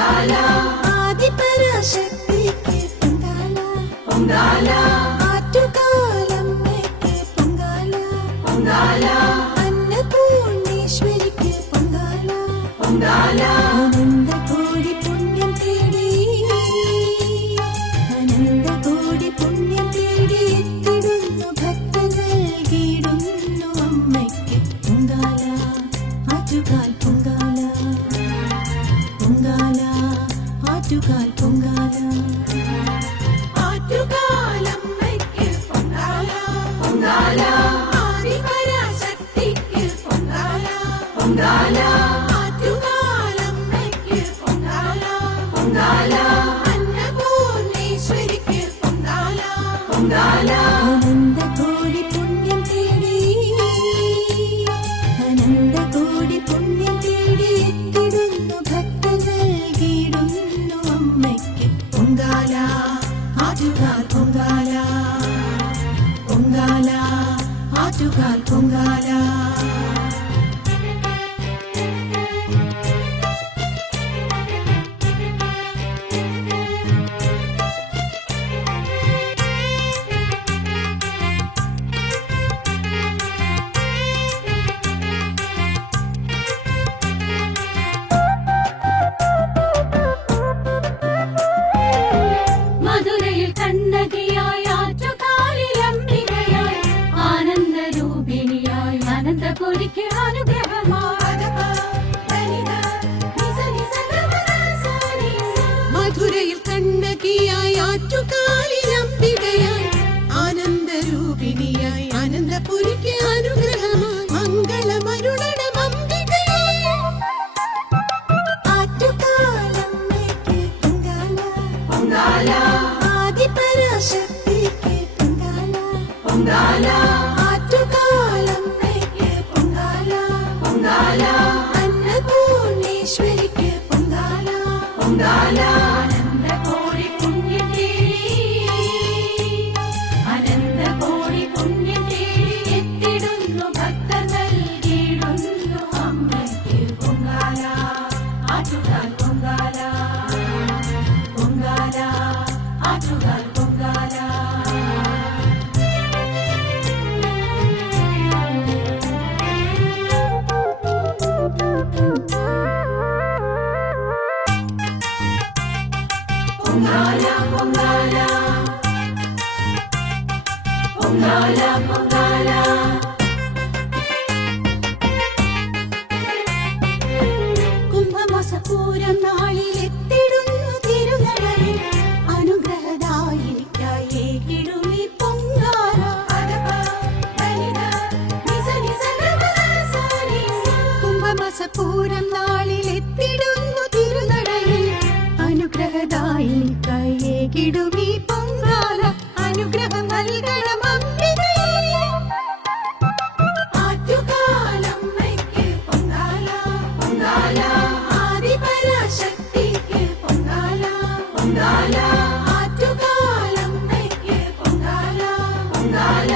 പൊങ്കാല ആദിപരാശക്തിക്ക് പൊങ്കാല പൊങ്കാല ആറ്റുകാലമ്മയ്ക്ക് പൊങ്കാല പൊങ്കാല അന്നപൂർണേശ്വരിക്ക് പൊങ്കാല പൊങ്കാല അനന്തകോടി പുണ്യം തേടി അനന്തകോടി പുണ്യം തേടി എത്തിടുന്നു ഭക്തകൾ കീടുന്നു അമ്മയ്ക്ക് പൊങ്കാല ആറ്റുകാൽ പൊങ്കാല പൊങ്കാല ആറ്റുകാൽ പൊങ്കാല ആറ്റുകാലമ്മയ്ക്ക് പൊങ്കാല പൊങ്കാല ആദിപരാശക്തിക്ക് പൊങ്കാല പൊങ്കാല ആറ്റുകാലമ്മയ്ക്ക് പൊങ്കാല പൊങ്കാല അന്നപൂർണേശ്വരിക്ക് പൊങ്കാല പൊങ്കാല അനന്തകോടി പുണ്യം തേടി അനന്തകോടി പുണ്യം തേടി എത്തിടുന്നു ഭക്തകൾ കീടുന്നു അമ്മയ്ക്ക് പൊങ്കാല ആറ്റുകാൽ പൊങ്കാല പൊങ്കാല ആറ്റുകാൽ പൊങ്കാല മധുരയിൽ കണ്ണകിയായി ആറ്റുകാലിലംബികയായി ആനന്ദരൂപിണിയായി അനന്തപുരിക്ക് അനുഗ്രഹമായി മധുരയിൽ കണ്ണകിയായി ആറ്റുകാലിലംബികയായി ആനന്ദരൂപിണിയായി അനന്തപുരിക്ക് അനുഗ്രഹമായി മംഗളമരുളണം അംബികയായി ആറ്റുകാലമ്മയ്ക്ക് പൊങ്കാല പൊങ്കാല ആദിപരാശക്തിക്ക് പൊങ്കാല പൊങ്കാല ആറ്റുകാലമ്മയ്ക്ക് പൊങ്കാല പൊങ്കാല അന്നപൂർണേശ്വരിക്ക് പൊങ്കാല പൊങ്കാല അനന്തകോടി പുണ്യം തേടി അനന്തകോടി പുണ്യം തേടി എത്തിടുന്നു ഭക്തകൾ കീടുന്നു അമ്മയ്ക്ക് പൊങ്കാല ആറ്റുകാൽ പൊങ്കാല പൊങ്കാല ആറ്റുകാൽ പൊങ്കാല പൊങ്കാല പൊങ്കാല പൊങ്കാല പൊങ്കാല കുംഭമാസപൂരം നാളിലെത്തിടുന്നു തിരുനടയിൽ അനുഗ്രഹദായിനിക്കായി കിടുമി പൊങ്കാല കുംഭമാസപൂരം നാളിലെത്തിടുന്നു തിരുനടയിൽ അനുഗ്രഹദായിനിക്കായി കിടുമി പൊങ്കാല അനുഗ്രഹം നൽകണം അംബികയേ ആറ്റുകാലമ്മയ്ക്ക് പൊങ്കാല പൊങ്കാല ആദിപരാശക്തിക്ക് പൊങ്കാല പൊങ്കാല ആറ്റുകാലമ്മയ്ക്ക് പൊങ്കാല പൊങ്കാല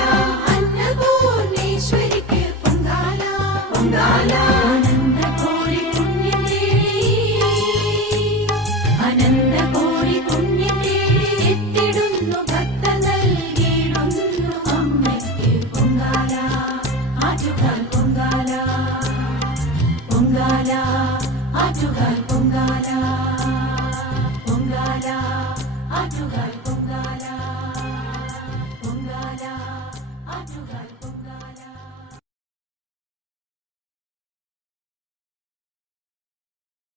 അന്നപൂർണേശ്വരിക്ക് പൊങ്കാല പൊങ്കാല അനന്തകോടി പുണ്യം തേടി അനന്തകോടി പുണ്യം തേടി എത്തിടുന്നു ഭക്തകൾ കീടുന്നു അമ്മയ്ക്ക് പൊങ്കാല ആറ്റുകാൽ പൊങ്കാല പൊങ്കാല ആറ്റുകാൽ പൊങ്കാല പൊങ്കാല ആറ്റുകാൽ